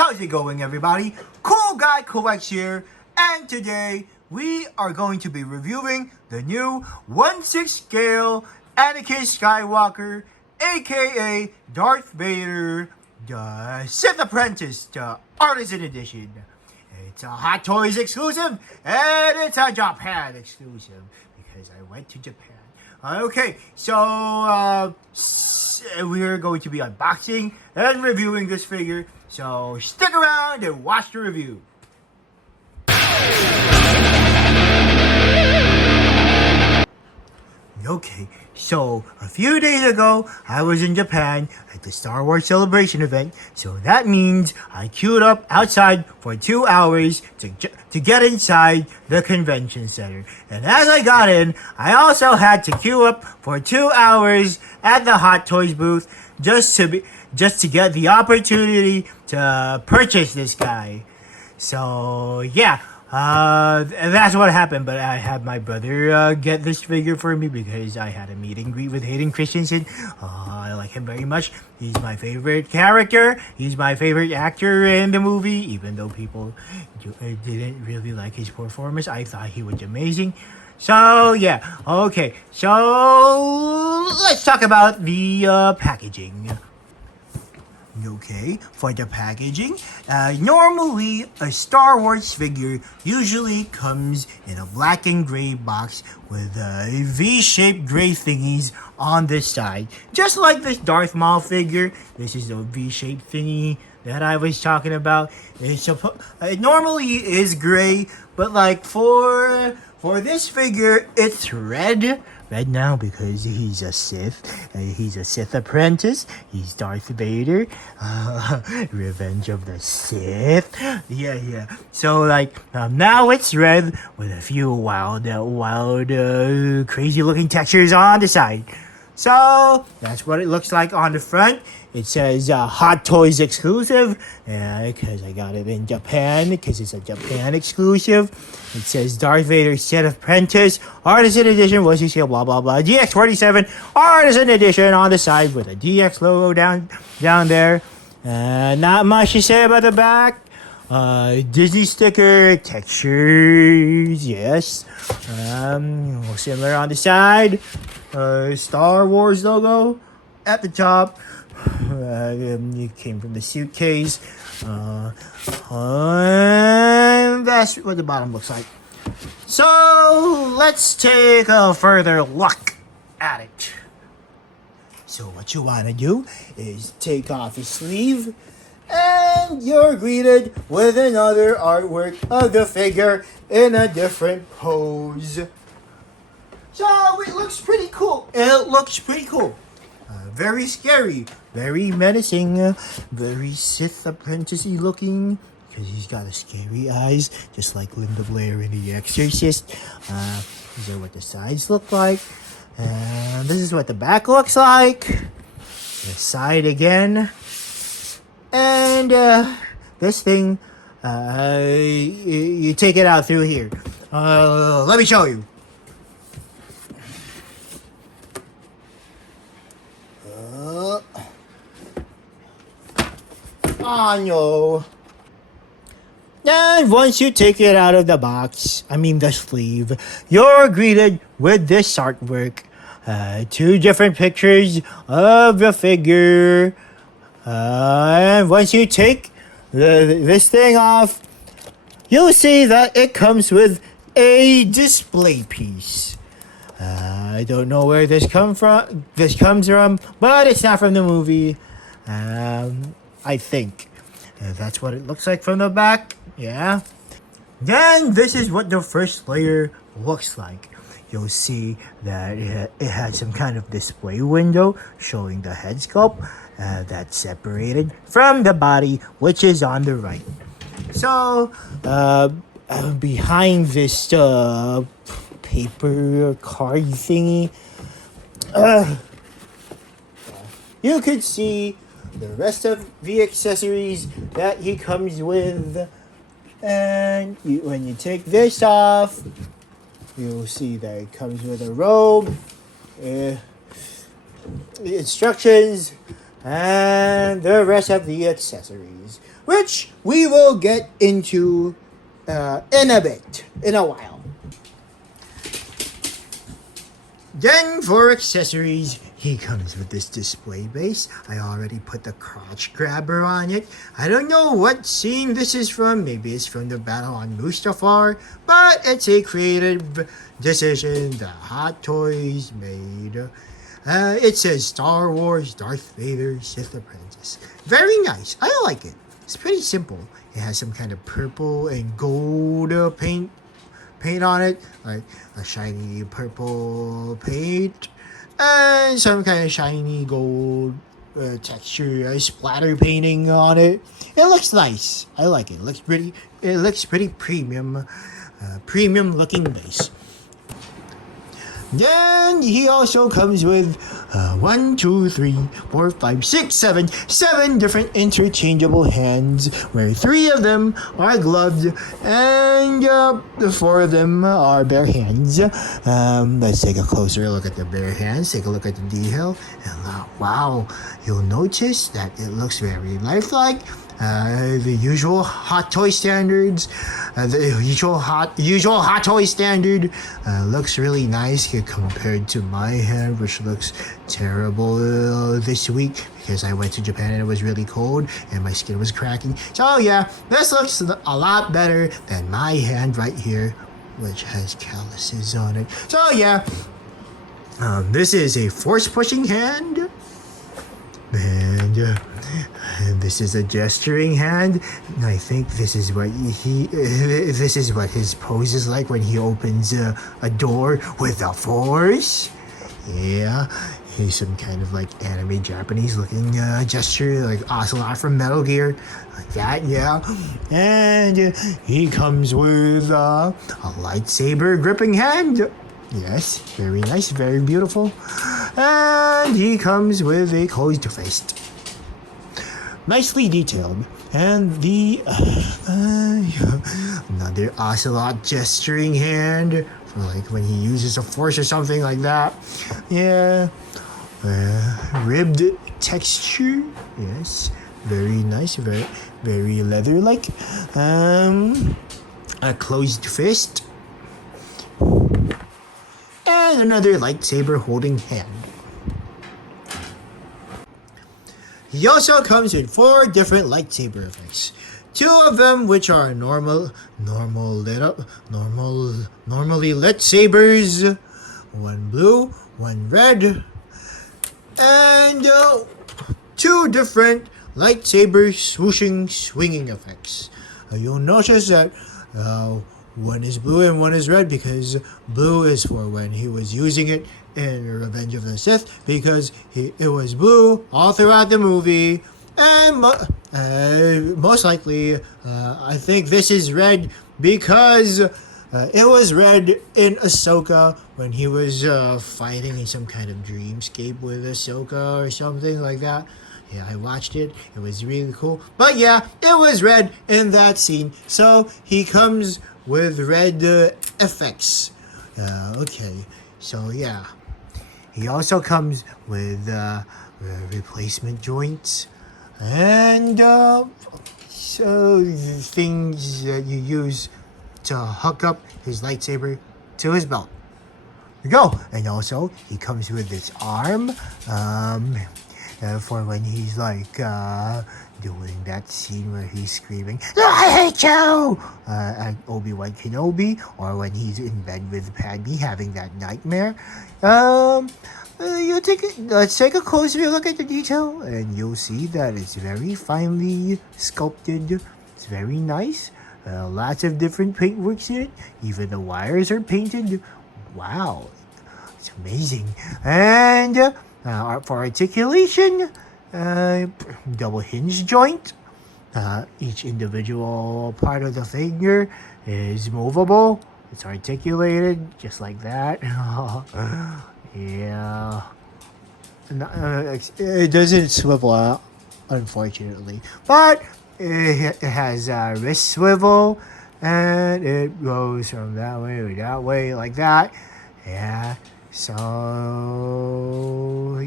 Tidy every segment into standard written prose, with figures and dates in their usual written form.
How's it going, everybody? Cool Guy Collects here, and today we are going to be reviewing the new 1/6 scale Anakin Skywalker, aka Darth Vader, the Sith Apprentice, the Artisan Edition. It's a Hot Toys exclusive, and it's a Japan exclusive, because I went to Japan. Okay, so we're going to be unboxing and reviewing this figure, so stick around and watch the review. Okay, so a few days ago, I was in Japan at the Star Wars Celebration event, so that means I queued up outside for 2 hours to get inside the convention center. And as I got in, I also had to queue up for 2 hours at the Hot Toys booth just to get the opportunity to purchase this guy. So yeah. That's what happened, but I had my brother get this figure for me because I had a meet and greet with Hayden Christensen. I like him very much. He's my favorite character. He's my favorite actor in the movie, even though people didn't really like his performance. I thought he was amazing. So yeah, okay, so let's talk about the packaging. Okay, for the packaging, normally a Star Wars figure usually comes in a black and gray box with V-shaped gray thingies on this side. Just like this Darth Maul figure, this is a V-shaped thingy that I was talking about. It normally is gray, but like for this figure, it's red. Red now because he's a Sith. He's a Sith apprentice. He's Darth Vader. Revenge of the Sith. Yeah. So like now it's red with a few wild, crazy looking textures on the side. So that's what it looks like on the front. It says Hot Toys exclusive, because I got it in Japan, because it's a Japan exclusive. It says Darth Vader Sith Apprentice, Artisan Edition, blah, blah, blah. DX47 Artisan Edition on the side with a DX logo down there. Not much to say about the back. Disney sticker, textures, yes. Similar on the side. Star Wars logo at the top. It came from the suitcase. And that's what the bottom looks like. So let's take a further look at it. So what you want to do is take off the sleeve, and you're greeted with another artwork of the figure in a different pose. So it looks pretty cool. Very scary, very menacing, very Sith Apprentice-y looking, because he's got a scary eyes, just like Linda Blair in The Exorcist. These are what the sides look like, and this is what the back looks like. The side again, and this thing, you take it out through here. Let me show you. No. And once you take it out of the box, the sleeve, you're greeted with this artwork. 2 different pictures of the figure. And once you take this thing off, you'll see that it comes with a display piece. I don't know where this comes from, but it's not from the movie. I think. That's what it looks like from the back. Yeah. Then this is what the first layer looks like. You'll see that it has some kind of display window showing the head sculpt that's separated from the body, which is on the right. So, behind this paper card thingy, you could see the rest of the accessories that he comes with. And when you take this off, you'll see that it comes with a robe, the instructions, and the rest of the accessories, which we will get into in a bit, in a while. Then for accessories, he comes with this display base. I already put the crotch grabber on it. I don't know what scene this is from. Maybe it's from the battle on Mustafar, but it's a creative decision that Hot Toys made. It says Star Wars, Darth Vader, Sith Apprentice. Very nice. I like it. It's pretty simple. It has some kind of purple and gold paint on it, like a shiny purple paint and some kind of shiny gold texture splatter painting on it. It looks nice. I like it. It looks pretty premium looking base. Then he also comes with 1, 2, 3, 4, 5, 6, 7 different interchangeable hands, where 3 of them are gloved and 4 of them are bare hands. Let's take a closer look at the bare hands. Take a look at the detail, and wow, you'll notice that it looks very lifelike. The usual Hot Toy standards. The usual Hot Toy standard looks really nice here compared to my hand, which looks terrible this week because I went to Japan and it was really cold and my skin was cracking. So yeah, this looks a lot better than my hand right here, which has calluses on it. So yeah, this is a force pushing hand. And this is a gesturing hand. And I think this is what his pose is like when he opens a door with the force. Yeah, he's some kind of like anime Japanese looking gesture, like Ocelot from Metal Gear, like that. Yeah, and he comes with a lightsaber gripping hand. Yes, very nice, very beautiful. And he comes with a closed fist. Nicely detailed. And the another Ocelot gesturing hand for like when he uses a force or something like that. Yeah. Ribbed texture. Yes. Very nice, very leather-like. A closed fist. And another lightsaber holding hand. He also comes with 4 different lightsaber effects. 2 of them which are normally lit sabers. 1 blue, 1 red. And 2 different lightsaber swinging effects. You'll notice that one is blue and one is red because blue is for when he was using it in Revenge of the Sith, because it was blue all throughout the movie, and most likely I think this is red because it was red in Ahsoka when he was fighting in some kind of dreamscape with Ahsoka or something like that. Yeah, I watched it. It was really cool. But yeah, it was red in that scene. So he comes with red effects. Okay, so yeah. He also comes with replacement joints and so things that you use to hook up his lightsaber to his belt. There you go. And also, he comes with this arm. For when he's like doing that scene where he's screaming, "I hate you!" At Obi-Wan Kenobi, or when he's in bed with Padme having that nightmare. Let's take a closer look at the detail, and you'll see that it's very finely sculpted. It's very nice. Lots of different paintworks in it. Even the wires are painted. Wow, it's amazing. And for articulation, double hinge joint. Each individual part of the finger is movable. It's articulated just like that. Yeah. It doesn't swivel out, unfortunately. But it has a wrist swivel, and it goes from that way to that way like that. Yeah. So,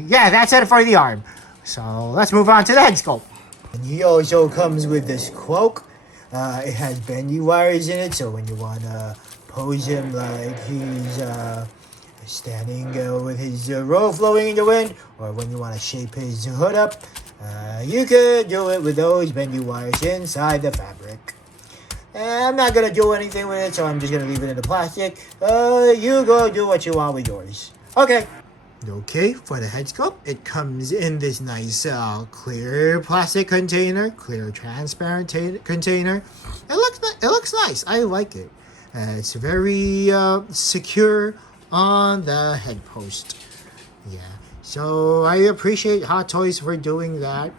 yeah, that's it for the arm. So let's move on to the head sculpt. And he also comes with this cloak. It has bendy wires in it, so when you want to pose him like he's standing with his robe flowing in the wind, or when you want to shape his hood up, you could do it with those bendy wires inside the fabric. And I'm not going to do anything with it, so I'm just going to leave it in the plastic. You go do what you want with yours. Okay. Okay, for the head sculpt, it comes in this nice clear plastic container, clear transparent container. It looks nice. I like it. It's very secure on the head post. Yeah, so I appreciate Hot Toys for doing that.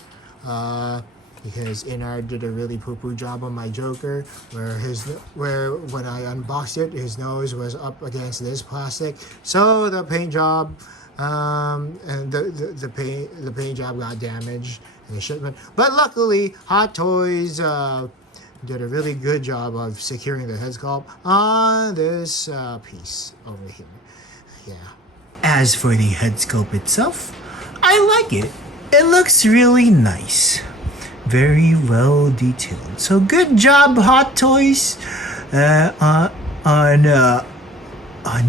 Because Inard did a really poo-poo job on my Joker, where when I unboxed it, his nose was up against this plastic. So the paint job, and the paint job got damaged in the shipment. But luckily, Hot Toys did a really good job of securing the head sculpt on this piece over here. Yeah. As for the head sculpt itself, I like it. It looks really nice. Very well detailed. So good job, Hot Toys, on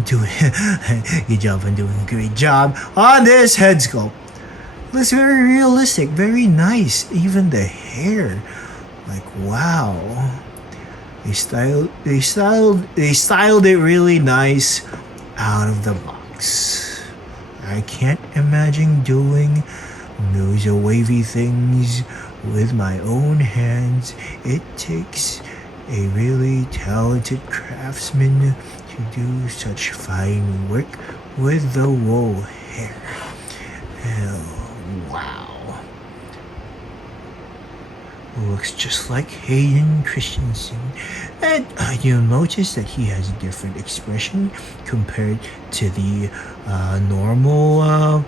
doing good job on doing a great job on this head sculpt. Looks very realistic, very nice. Even the hair, like wow. They styled it really nice out of the box. I can't imagine doing those wavy things with my own hands. It takes a really talented craftsman to do such fine work with the wool hair. Oh, wow. Looks just like Hayden Christensen. And you'll notice that he has a different expression compared to the normal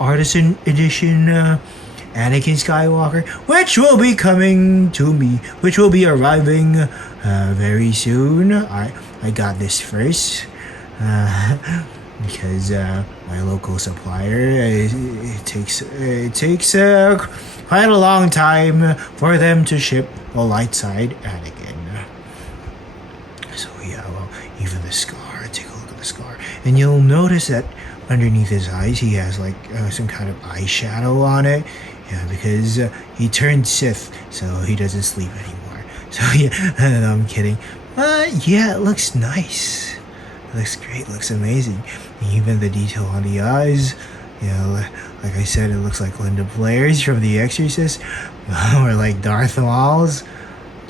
Artisan edition Anakin Skywalker, which will be coming to me, which will be arriving very soon. I got this first because my local supplier, it takes quite a long time for them to ship a light side Anakin. So yeah, well, even the scar, take a look at the scar, and you'll notice that underneath his eyes he has like some kind of eyeshadow on it. Yeah, because he turned Sith, so he doesn't sleep anymore. So yeah, I'm kidding. But yeah, it looks nice. It looks great, looks amazing. And even the detail on the eyes, you know, like I said, it looks like Linda Blair's from The Exorcist, or like Darth Maul's.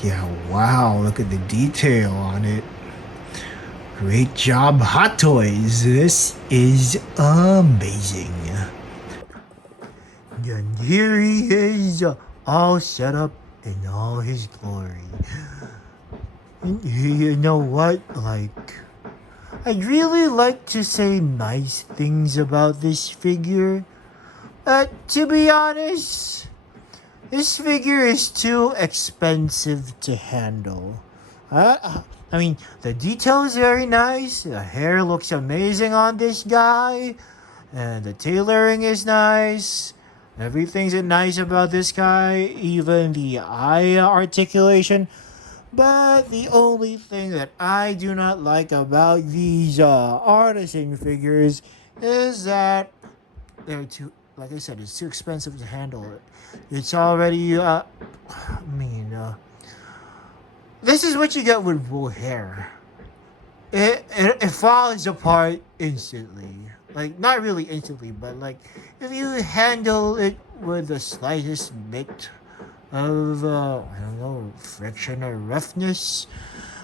Yeah, wow, look at the detail on it. Great job, Hot Toys. This is amazing. And here he is, all set up in all his glory. And you know what? Like, I'd really like to say nice things about this figure. To be honest, this figure is too expensive to handle. I mean, the detail is very nice. The hair looks amazing on this guy. And the tailoring is nice. Everything's nice about this guy, even the eye articulation. But the only thing that I do not like about these Artisan figures is that they're too, like I said, it's too expensive to handle. It's already, this is what you get with wool hair. It falls apart instantly. Like, not really instantly, but like, if you handle it with the slightest bit of, friction or roughness,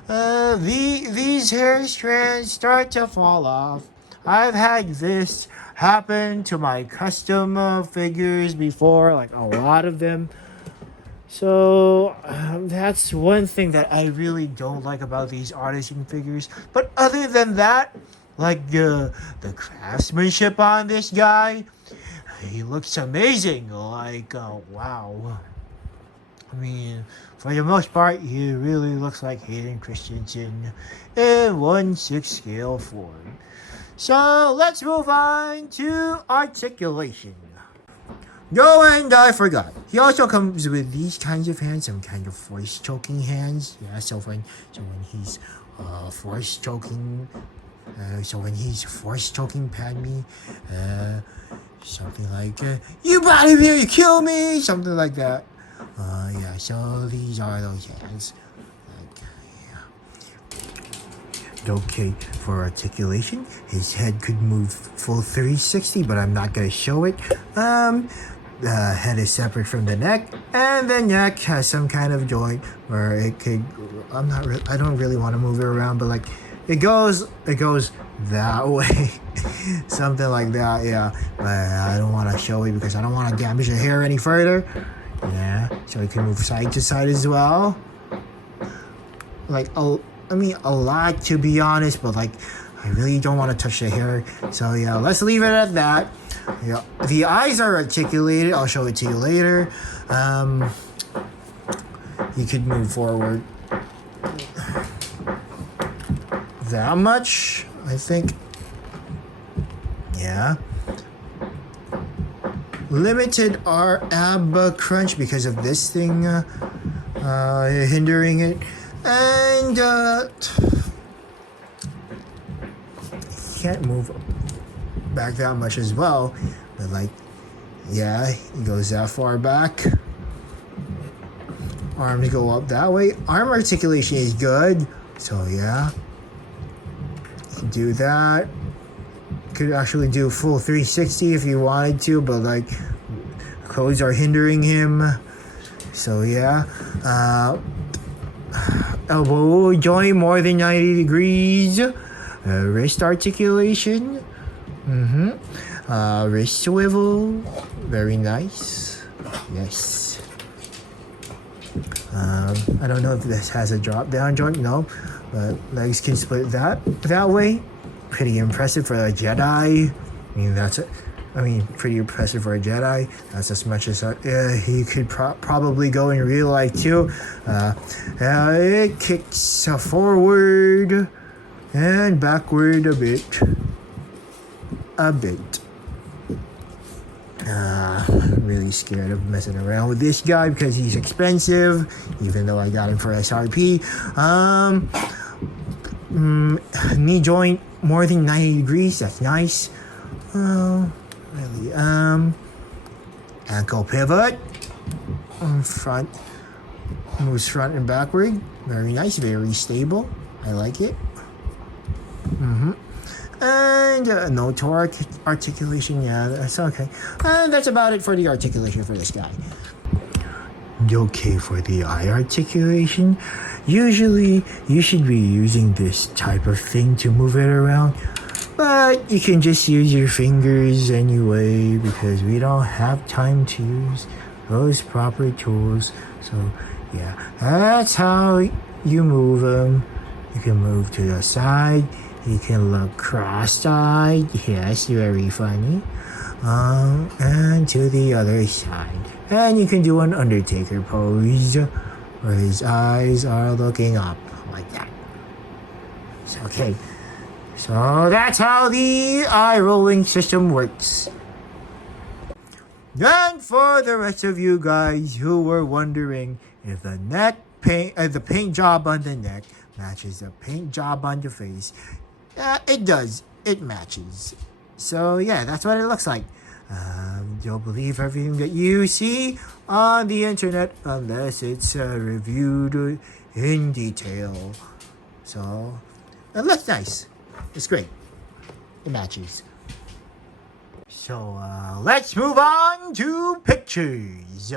these hair strands start to fall off. I've had this happen to my custom figures before, like a lot of them. So that's one thing that I really don't like about these Artisan figures. But other than that, like the craftsmanship on this guy, he looks amazing. Like, wow. I mean, for the most part, he really looks like Hayden Christensen in 1/6 scale form. So let's move on to articulation. Oh, and I forgot. He also comes with these kinds of hands, some kind of force choking hands. Yeah, so when he's force choking, Padme, something like "You brought him here to kill me," something like that. Yeah. So these are those hands. Like, yeah. Okay, for articulation, his head could move full 360, but I'm not gonna show it. The head is separate from the neck, and the neck has some kind of joint where it could. I don't really want to move it around, but like, it goes that way, something like that. Yeah, but I don't want to show it because I don't want to damage the hair any further. Yeah, so it can move side to side as well. Like, a lot to be honest, but like, I really don't want to touch the hair. So yeah, let's leave it at that. Yeah, the eyes are articulated. I'll show it to you later. You could move forward that much, I think. Yeah. Limited our ab crunch because of this thing hindering it, and can't move back that much as well, but like, yeah, it goes that far back. Arm to go up that way. Arm articulation is good, so yeah, do that. Could actually do full 360 if you wanted to, but like, clothes are hindering him, so yeah. Elbow joint more than 90 degrees. Wrist articulation. Wrist swivel. Very nice. Yes. I don't know if this has a drop down joint. No. But legs can split that way. Pretty impressive for a Jedi. Pretty impressive for a Jedi. That's as much as he could probably go in real life too. It kicks forward and backward a bit. I'm really scared of messing around with this guy because he's expensive, even though I got him for SRP. Knee joint more than 90 degrees. That's nice. Really. Ankle pivot. Front. Moves front and backward. Very nice. Very stable. I like it. And no toe articulation. Yeah, that's okay. And that's about it for the articulation for this guy. Okay, for the eye articulation, usually you should be using this type of thing to move it around, but you can just use your fingers anyway because we don't have time to use those proper tools. So yeah, that's how you move them. You can move to the side. You can look cross-eyed. Yes, very funny. And to the other side. And you can do an Undertaker pose where his eyes are looking up like that. Okay. So that's how the eye rolling system works. And for the rest of you guys who were wondering if the the paint job on the neck matches the paint job on the face, it does. It matches. So yeah, that's what it looks like. Don't believe everything that you see on the internet unless it's reviewed in detail. So it looks nice. It's great. It matches. So let's move on to pictures.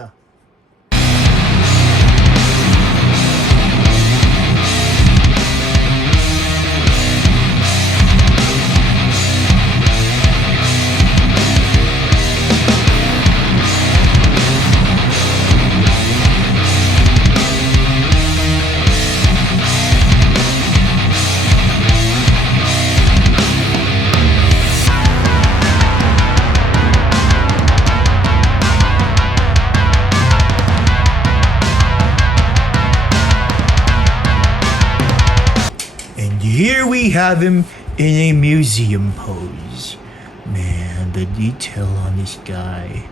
Here we have him in a museum pose. Man, the detail on this guy.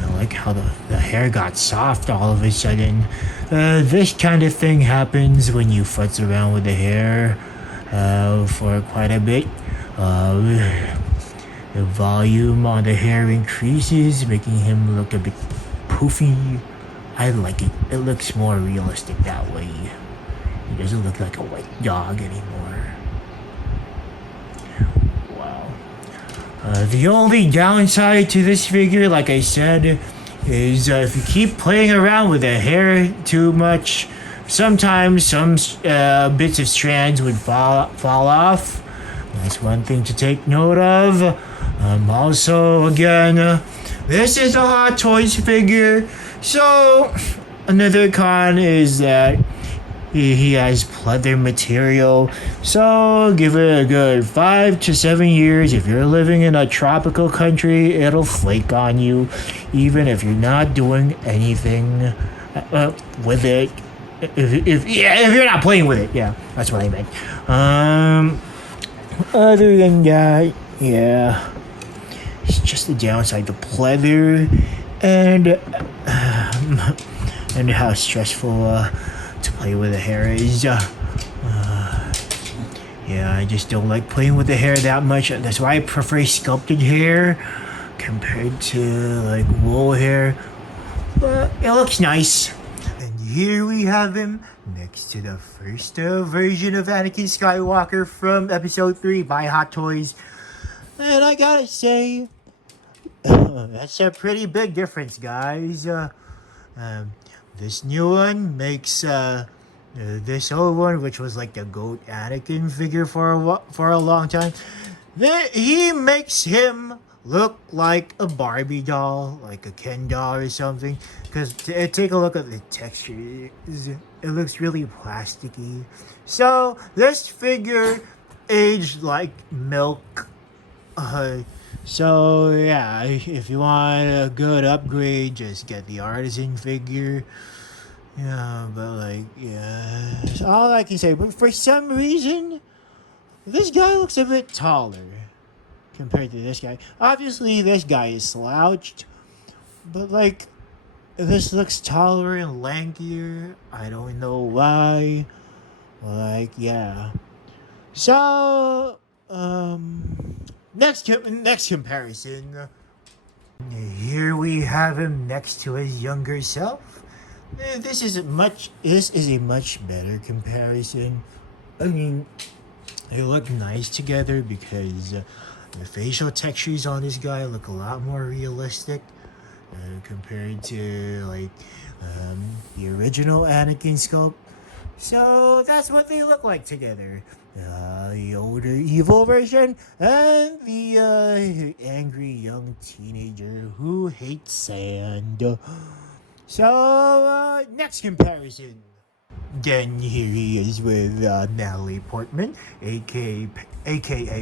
I like how the hair got soft all of a sudden. This kind of thing happens when you futz around with the hair for quite a bit. The volume on the hair increases, making him look a bit poofy. I like it. It looks more realistic that way. He doesn't look like a white dog anymore. Wow. The only downside to this figure, like I said, is if you keep playing around with the hair too much, sometimes some bits of strands would fall off. That's one thing to take note of. Also, again, this is a Hot Toys figure, so another con is that he has pleather material, so give it a good 5 to 7 years. If you're living in a tropical country, it'll flake on you, even if you're not doing anything with it. If you're not playing with it, yeah, that's what I meant. Other than that, yeah, it's just the downside, the pleather, and how stressful to play with the hair is. Yeah, I just don't like playing with the hair that much. That's why I prefer sculpted hair compared to like wool hair. But it looks nice. And here we have him next to the first version of Anakin Skywalker from Episode 3 by Hot Toys. And I gotta say, that's a pretty big difference, guys. This new one makes this old one, which was like the GOAT Anakin figure for a long time, he makes him look like a Barbie doll, like a Ken doll or something. Because take a look at the texture. It looks really plasticky. So this figure aged like milk. So yeah, if you want a good upgrade, just get the Artisan figure. Yeah, but like, yeah, that's all I can say. But for some reason, this guy looks a bit taller compared to this guy. Obviously, this guy is slouched, but like, this looks taller and lankier. I don't know why. Like, yeah. So, next comparison. Here we have him next to his younger self. This is a much better comparison. I mean, they look nice together because the facial textures on this guy look a lot more realistic compared to like the original Anakin sculpt. So that's what they look like together. The older evil version and the angry young teenager who hates sand. So, next comparison. Then here he is with Natalie Portman, aka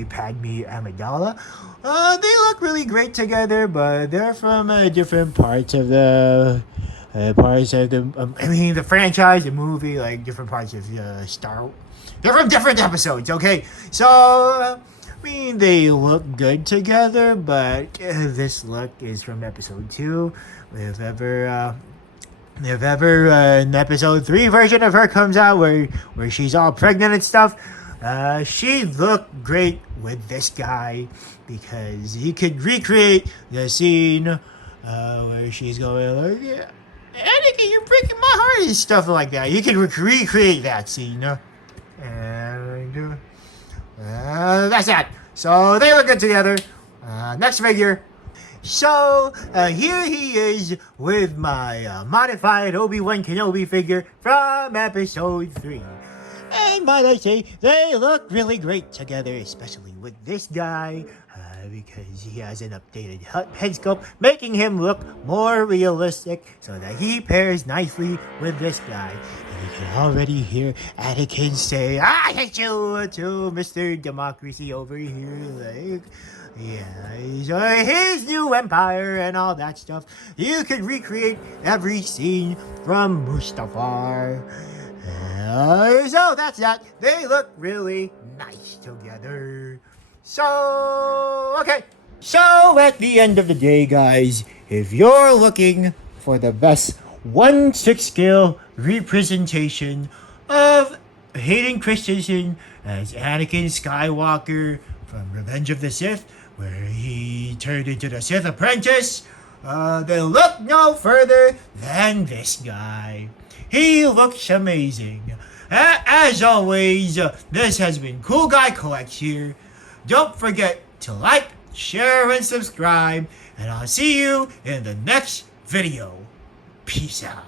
Padme Amidala. They look really great together, but they're from different parts of the the franchise, the movie, like different parts of Star Wars. They're from different episodes, okay? So, I mean, they look good together, but this look is from episode 2. If ever an episode 3 version of her comes out where she's all pregnant and stuff, she looked great with this guy because he could recreate the scene where she's going like, yeah, Anakin, you're breaking my heart and stuff like that. You could recreate that scene. And that's that. So they look good together. Next figure. So here he is with my modified Obi-Wan Kenobi figure from Episode 3. And might I say, they look really great together, especially with this guy, because he has an updated head sculpt, making him look more realistic so that he pairs nicely with this guy. And you can already hear Anakin say, "I hate you," to Mr. Democracy over here, like... Yeah, so his new empire and all that stuff. You could recreate every scene from Mustafar. So that's that. They look really nice together. So, okay. So at the end of the day, guys, if you're looking for the best 1/6 scale representation of Hayden Christensen as Anakin Skywalker from Revenge of the Sith, where he turned into the Sith Apprentice, then look no further than this guy. He looks amazing. As always, this has been Cool Guy Collects here. Don't forget to like, share, and subscribe, and I'll see you in the next video. Peace out.